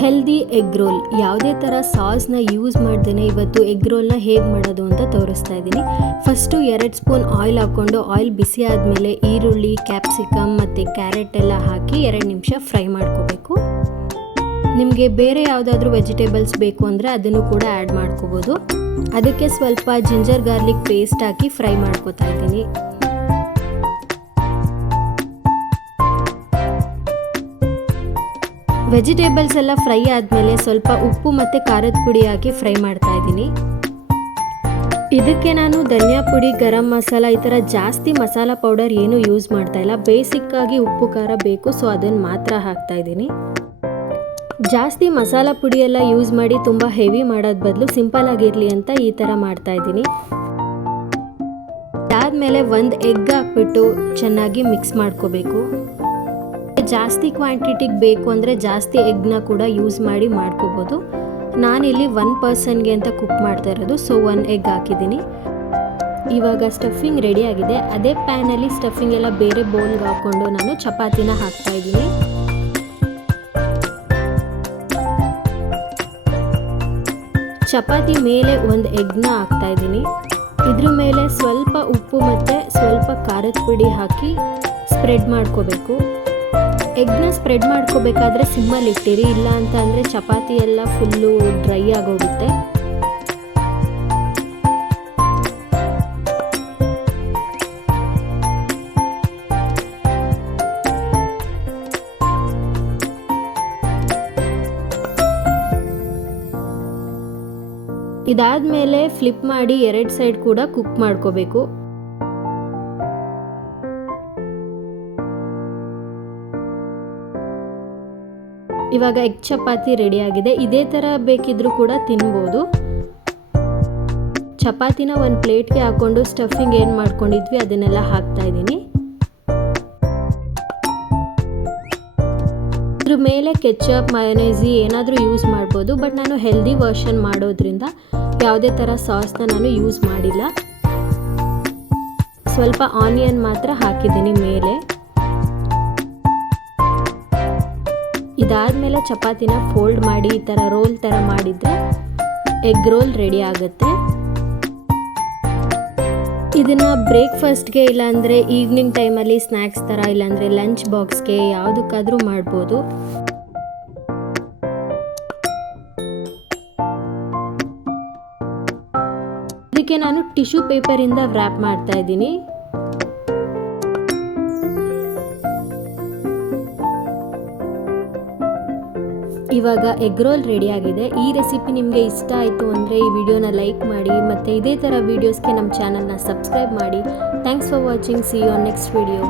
Healthy egg roll. ಯಾವುದೇ ಥರ ಸಾಸ್ನ use ಮಾಡ್ದೇ ಇವತ್ತು ಎಗ್ ರೋಲ್ನ ಹೇಗೆ ಮಾಡೋದು ಅಂತ ತೋರಿಸ್ತಾ ಇದ್ದೀನಿ. ಫಸ್ಟು 2 ಸ್ಪೂನ್ ಆಯಿಲ್ ಹಾಕ್ಕೊಂಡು ಆಯಿಲ್ ಬಿಸಿ ಆದಮೇಲೆ ಈರುಳ್ಳಿ, ಕ್ಯಾಪ್ಸಿಕಮ್ ಮತ್ತು ಕ್ಯಾರೆಟ್ ಎಲ್ಲ ಹಾಕಿ 2 ನಿಮಿಷ ಫ್ರೈ ಮಾಡ್ಕೋಬೇಕು. ನಿಮಗೆ ಬೇರೆ ಯಾವುದಾದ್ರೂ ವೆಜಿಟೇಬಲ್ಸ್ ಬೇಕು ಅಂದರೆ ಅದನ್ನು ಕೂಡ ಆ್ಯಡ್ ಮಾಡ್ಕೋಬೋದು. ಅದಕ್ಕೆ ಸ್ವಲ್ಪ ಜಿಂಜರ್ ಗಾರ್ಲಿಕ್ ಪೇಸ್ಟ್ ಹಾಕಿ ಫ್ರೈ ಮಾಡ್ಕೋತಾ ಇದ್ದೀನಿ. ವೆಜಿಟೇಬಲ್ಸ್ ಎಲ್ಲ ಫ್ರೈ ಆದಮೇಲೆ ಸ್ವಲ್ಪ ಉಪ್ಪು ಮತ್ತು ಖಾರದ ಪುಡಿ ಹಾಕಿ ಫ್ರೈ ಮಾಡ್ತಾ ಇದ್ದೀನಿ. ಇದಕ್ಕೆ ನಾನು ಧನಿಯಾ ಪುಡಿ, ಗರಂ ಮಸಾಲ ಈ ಥರ ಜಾಸ್ತಿ ಮಸಾಲ ಪೌಡರ್ ಏನು ಯೂಸ್ ಮಾಡ್ತಾ ಇಲ್ಲ. ಬೇಸಿಕ್ಕಾಗಿ ಉಪ್ಪು ಖಾರ ಬೇಕು, ಸೊ ಅದನ್ನು ಮಾತ್ರ ಹಾಕ್ತಾ ಇದ್ದೀನಿ. ಜಾಸ್ತಿ ಮಸಾಲ ಪುಡಿ ಎಲ್ಲ ಯೂಸ್ ಮಾಡಿ ತುಂಬ ಹೆವಿ ಮಾಡೋದು ಬದಲು ಸಿಂಪಲ್ ಆಗಿರಲಿ ಅಂತ ಈ ಥರ ಮಾಡ್ತಾ ಇದ್ದೀನಿ. ಅದಾದಮೇಲೆ 1 ಎಗ್ ಹಾಕ್ಬಿಟ್ಟು ಚೆನ್ನಾಗಿ ಮಿಕ್ಸ್ ಮಾಡ್ಕೋಬೇಕು. ಜಾಸ್ತಿ ಕ್ವಾಂಟಿಟಿಗೆ ಬೇಕು ಅಂದರೆ ಜಾಸ್ತಿ ಎಗ್ನ ಕೂಡ ಯೂಸ್ ಮಾಡಿ ಮಾಡ್ಕೋಬೋದು. ನಾನಿಲ್ಲಿ 1 ಪರ್ಸನ್ಗೆ ಅಂತ ಕುಕ್ ಮಾಡ್ತಾ ಇರೋದು, ಸೊ 1 ಎಗ್ ಹಾಕಿದ್ದೀನಿ. ಇವಾಗ ಸ್ಟಫಿಂಗ್ ರೆಡಿ ಆಗಿದೆ. ಅದೇ ಪ್ಯಾನಲ್ಲಿ ಸ್ಟಫಿಂಗ್ ಎಲ್ಲ ಬೇರೆ ಬೌಲ್ಗೆ ಹಾಕ್ಕೊಂಡು ನಾನು ಚಪಾತಿನ ಹಾಕ್ತಾ ಇದ್ದೀನಿ. ಚಪಾತಿ ಮೇಲೆ 1 ಎಗ್ನ ಹಾಕ್ತಾ ಇದ್ದೀನಿ. ಇದ್ರ ಮೇಲೆ ಸ್ವಲ್ಪ ಉಪ್ಪು ಮತ್ತು ಸ್ವಲ್ಪ ಖಾರದ ಪುಡಿ ಹಾಕಿ ಸ್ಪ್ರೆಡ್ ಮಾಡ್ಕೋಬೇಕು. ಎಗ್ನ ಸ್ಪ್ರೆಡ್ ಮಾಡ್ಕೋಬೇಕಾದ್ರೆ ಸಿಮ್ಮಲ್ಲಿ ಇಟ್ಟಿರಿ, ಇಲ್ಲ ಅಂತ ಅಂದರೆ ಚಪಾತಿ ಎಲ್ಲ ಫುಲ್ಲು ಡ್ರೈ ಆಗೋಗುತ್ತೆ. ಇದಾದಮೇಲೆ ಫ್ಲಿಪ್ ಮಾಡಿ 2 ಸೈಡ್ ಕೂಡ ಕುಕ್ ಮಾಡ್ಕೋಬೇಕು. ಇವಾಗ ಎಗ್ ಚಪಾತಿ ರೆಡಿ ಆಗಿದೆ. ಇದೇ ಥರ ಬೇಕಿದ್ರೂ ಕೂಡ ತಿನ್ಬೋದು. ಚಪಾತಿನ ಒಂದು ಪ್ಲೇಟ್ಗೆ ಹಾಕ್ಕೊಂಡು ಸ್ಟಫಿಂಗ್ ಏನು ಮಾಡ್ಕೊಂಡಿದ್ವಿ ಅದನ್ನೆಲ್ಲ ಹಾಕ್ತಾ ಇದ್ದೀನಿ. ಇದ್ರ ಮೇಲೆ ಕೆಚಪ್, ಮಯೋನೈಸಿ ಏನಾದರೂ ಯೂಸ್ ಮಾಡ್ಬೋದು. ಬಟ್ ನಾನು ಹೆಲ್ದಿ ವರ್ಷನ್ ಮಾಡೋದ್ರಿಂದ ಯಾವುದೇ ಥರ ಸಾಸ್ನ ನಾನು ಯೂಸ್ ಮಾಡಿಲ್ಲ. ಸ್ವಲ್ಪ ಆನಿಯನ್ ಮಾತ್ರ ಹಾಕಿದ್ದೀನಿ ಮೇಲೆ. ಇದಾದಮೇಲೆ ಚಪಾತಿನ ಫೋಲ್ಡ್ ಮಾಡಿ ಈ ಥರ ರೋಲ್ ಥರ ಮಾಡಿದರೆ ಎಗ್ ರೋಲ್ ರೆಡಿ ಆಗುತ್ತೆ. ಇದನ್ನು ಬ್ರೇಕ್ಫಾಸ್ಟ್ಗೆ, ಇಲ್ಲಾಂದರೆ ಈವ್ನಿಂಗ್ ಟೈಮಲ್ಲಿ ಸ್ನ್ಯಾಕ್ಸ್ ಥರ, ಇಲ್ಲಾಂದರೆ ಲಂಚ್ ಬಾಕ್ಸ್ಗೆ ಯಾವುದಕ್ಕಾದರೂ ಮಾಡ್ಬೋದು. ಇದಕ್ಕೆ ನಾನು ಟಿಶ್ಯೂ ಪೇಪರಿಂದ ವ್ರ್ಯಾಪ್ ಮಾಡ್ತಾ ಇದ್ದೀನಿ. ಇವಾಗ ಎಗ್ ರೋಲ್ ರೆಡಿ ಆಗಿದೆ. ಈ ರೆಸಿಪಿ ನಿಮಗೆ ಇಷ್ಟ ಆಯಿತು ಅಂದರೆ ಈ ವಿಡಿಯೋನ ಲೈಕ್ ಮಾಡಿ, ಮತ್ತು ಇದೇ ಥರ ವೀಡಿಯೋಸ್ಗೆ ನಮ್ಮ ಚಾನಲ್ನ ಸಬ್ಸ್ಕ್ರೈಬ್ ಮಾಡಿ. Thanks for watching. See you on next video.